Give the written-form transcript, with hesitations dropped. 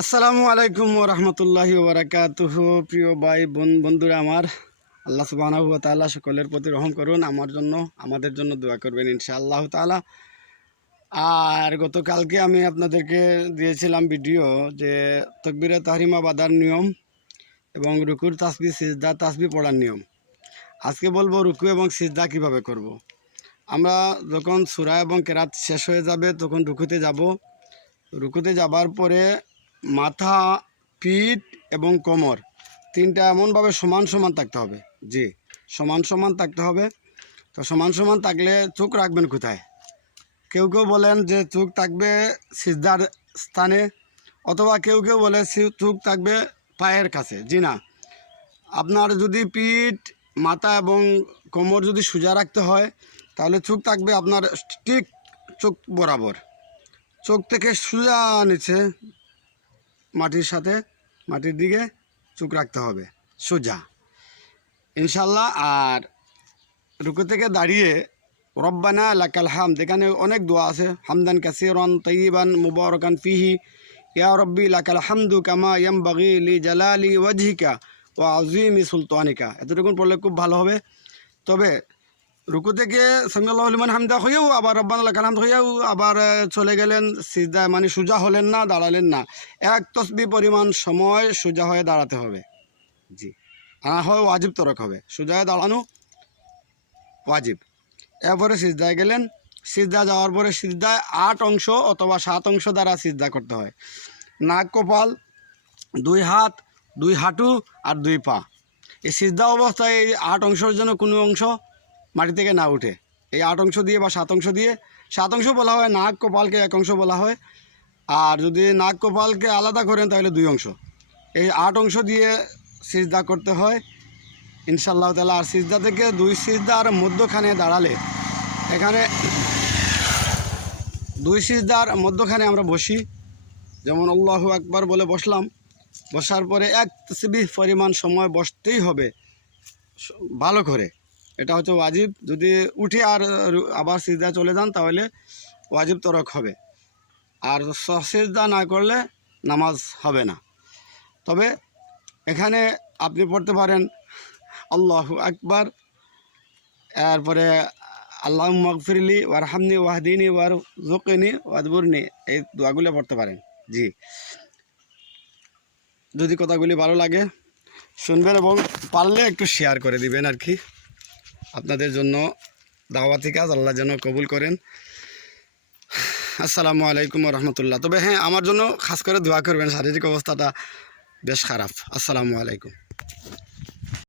আসসালামু আলাইকুম ওয়া রাহমাতুল্লাহি ওয়া বারাকাতুহু। প্রিয় ভাই বন্ধুরা আমার, আল্লাহ সুবহানাহু ওয়া তাআলা সকলের প্রতি রহম করুন। আমার জন্য আমাদের জন্য দোয়া করবেন ইনশাআল্লাহ তাআলা। আর গতকালকে আমি আপনাদেরকে দিয়েছিলাম ভিডিও যে তাকবীরে তাহরিমা বাঁধার নিয়ম এবং রুকুর তাসবিহ সিজদা তাসবিহ পড়ার নিয়ম। আজকে বলবো রুকু এবং সিজদা কিভাবে করব। আমরা যখন সূরা এবং কেরাত শেষ হয়ে যাবে তখন রুকুতে যাব। রুকুতে যাবার পরে মাথা, পিঠ এবং কোমর তিনটা এমনভাবে সমান সমান থাকতে হবে। জি, সমান সমান থাকতে হবে। তো সমান সমান থাকলে চোখ রাখবেন কোথায়? কেউ কেউ বলেন যে চোখ থাকবে সিজদার স্থানে, অথবা কেউ কেউ বলে চোখ থাকবে পায়ের কাছে। জি না, আপনার যদি পিঠ, মাথা এবং কোমর যদি সোজা রাখতে হয় তাহলে চোখ থাকবে আপনার ঠিক চোখ বরাবর, চোখ থেকে সোজা নিচে মাটির দিকে চোখ রাখতে হবে সোজা ইনশাল্লাহ। আর রুকু থেকে দাঁড়িয়ে রব্বানা লাকাল হামদ, এখানে অনেক দোয়া আছে। হামদান কাসীরান তাইয়িবান মুবারাকান ফিহি ইয়া রব্বি লাকাল হামদু কামা ইয়ানবাগি লি জালালি ওয়াজহিকা ওয়া আযীমি সুলতানিকা, এতটুকু পড়লে খুব ভালো হবে। তবে রুকু থেকে সামিআল্লাহু লিমান হামিদা হয়েও আবার রব্বানা লাকাল হামদ হয়েও আবার চলে গেলেন সিজদায়, মানে সোজা হলেন না, দাঁড়ালেন না। এক তসবিহ পরিমাণ সময় সোজা হয়ে দাঁড়াতে হবে। জি, আনা হয় ওয়াজিব তরক হবে, সোজা হয়ে দাঁড়ানো ওয়াজিব। এরপরে সিজদায় গেলেন, সিজদা যাওয়ার পরে সিজদায় 8 অংশ অথবা 7 অংশ দ্বারা সিজদা করতে হয়। নাক, কপাল, 2 হাত, 2 হাঁটু আর 2 পা। এই সিজদা অবস্থায় এই 8 অংশের জন্য কোনো অংশ মাটি থেকে না উঠে। এই 8 অংশ দিয়ে বা 7 অংশ দিয়ে, 7 অংশ বলা হয়, নাক কপালকে 1 অংশ বলা হয়। আর যদি নাক কপালকে আলাদা করেন তাহলে 2 অংশ। এই 8 অংশ দিয়ে সিজদা করতে হয় ইনশাআল্লাহ তাআলা। আর সিজদা থেকে 2 সিজদার মধ্যখানে দাঁড়ালে, এখানে 2 সিজদার মধ্যখানে আমরা বসি, যেমন আল্লাহু আকবার বলে বসলাম। বসার পরে এক তাসবিহ পরিমাণ সময় বসতেই হবে ভালো করে, এটা হচ্ছে ওয়াজিব। যদি উঠে আর আবার সিজদা চলে যান তাহলে ওয়াজিব তরক হবে, আর সিজদা না করলে নামাজ হবে না। তবে এখানে আপনি পড়তে পারেন আল্লাহু আকবার, এরপরে আল্লাহুম্মা মাগফিরলি ওয়ারহামনি ওয়াহদিনি ওয়ারযুকনি ওয়াদবুরনি, এই দোয়াগুলো পড়তে পারেন। জি, যদি কথাগুলি ভালো লাগে শুনবেন এবং পারলে একটু শেয়ার করে দিবেন আর কি। আপনাদের জন্য দাওয়াতি কাজ আল্লাহ যেন কবুল করেন। আসসালামু আলাইকুম ওয়া রাহমাতুল্লাহ। তবে হ্যাঁ, আমার জন্য খাস করে দোয়া করবেন, শারীরিক অবস্থাটা বেশ খারাপ। আসসালামু আলাইকুম।